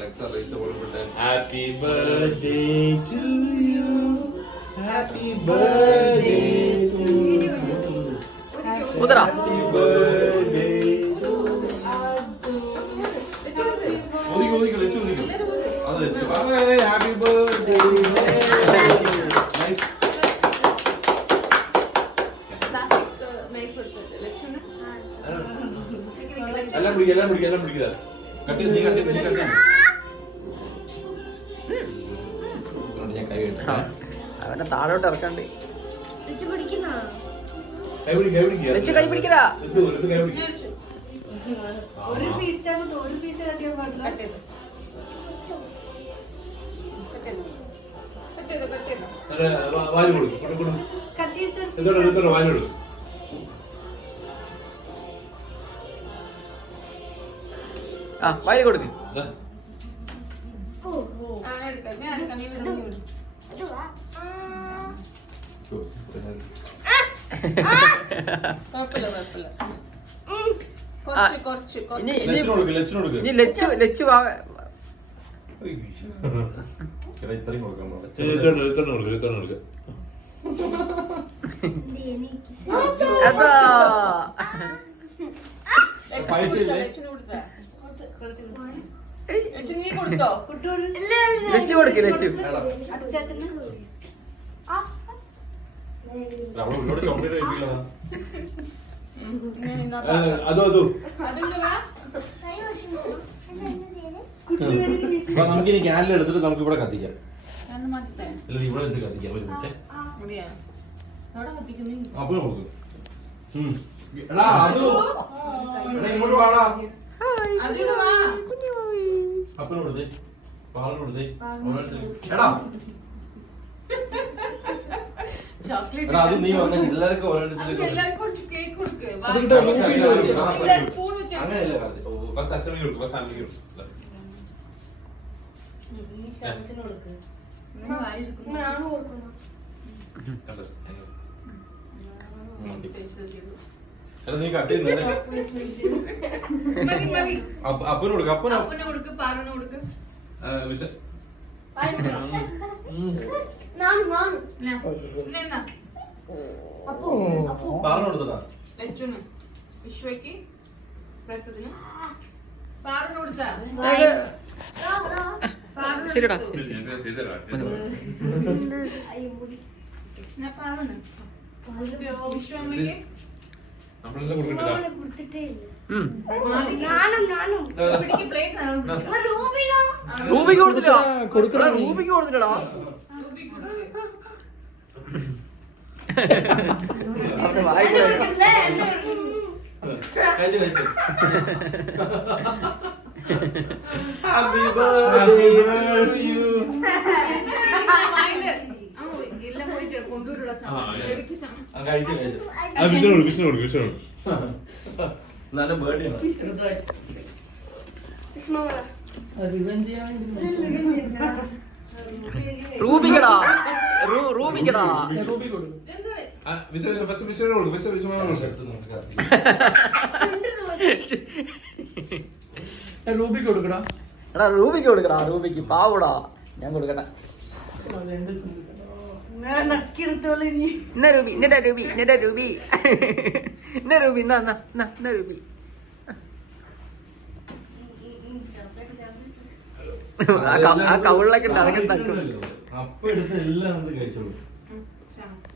Alexa, raise the volume button. Happy birthday to you. Happy birthday to you. ഉദരാ Happy birthday to ഒതുക്കി, let's ഒതുക്കി. അത് let's. Hey, happy birthday. Nice. എല്ലാം പിടിക്കുക. കട്ടി. ഞാൻ കൈ ആ, അവനെ താഴോട്ട് ഇറക്കണ്ട്. ലച്ചു കൈ പിടിക്കടാ. ഒരു പീസ് കട്ടിയാൻ പാടില്ല. വാല് കൊടുക്കും. കത്തിയെടുത്ത് വാല് കൊടുക്കും. ആ വായിൽ കൊടുക്ക്. ഇനി ഇനി ലച്ചു ഇത്രയും കൊടുക്കാൻ അതാ ലച്ചു കൊടുക്ക്. ലച്ചു അച്ഛത്തിന് ചോക്ലേറ്റ് കഴിപ്പിക്കണ അതോ അപ്പൊ നമുക്കിനി ക്യാൻഡിൽ എടുത്തിട്ട് നമുക്ക് ഇവിടെ കത്തിക്കാം. അല്ല ഇവിടെ എടുത്ത് കത്തിക്കാം. ഒരു മിനിറ്റ് അപ്പൊ നോക്ക്. എടാ അത് ഇങ്ങോട്ട് വാടാ. അപ്പന കൊടുത്തേ, പാലിന് കൊടുത്തേ. എടാ എടാ അത് നീ വന്ന എല്ലാവർക്കും അങ്ങനെയല്ല. ഫസ്റ്റ് അച്ഛനക്ക് കൊടുക്കും, ഫസ്റ്റ് അമ്മയ്ക്ക് കൊടുക്കും. നീ കട്ട് അപ്പന് കൊടുക്ക. അപ്പന് കൊടുക്ക്, പാറിന് കൊടുക്ക്. പാറിന് കൊടുത്തതാ. വിശ്വയ്ക്ക് പ്രസദിന് പാറിന് കൊടുത്താ. ശരിടാ. വിശ്വമ്മയ്ക്ക് നമ്മളെല്ലാം കൊടുക്കണ്ടേ? റൂബിക്ക് കൊടുത്തിട്ടാ. റൂബിക്ക് കൊടുത്തിട്ടാ. Happy birthday to you. നല്ല ബേർഡേ റൂബിക്കടാ. റൂബിക്കടാ. റൂബി കൊടുക്കടാ. എടാ റൂബിക്ക് കൊടുക്കടാ. റൂബിക്ക് പാവടാ. ഞാൻ കൊടുക്കട്ടെ. ഇന്ന രൂപി ഇന്നടാ രൂപി ഇന്നടാ രൂപി ഇന്ന രൂപി ഇന്ന രൂപി. ആ കൗളിലൊക്കെ ഉണ്ട്. അതൊക്കെ തക്കും. അപ്പൊ എടുത്ത് എല്ലാം കഴിച്ചോളൂ.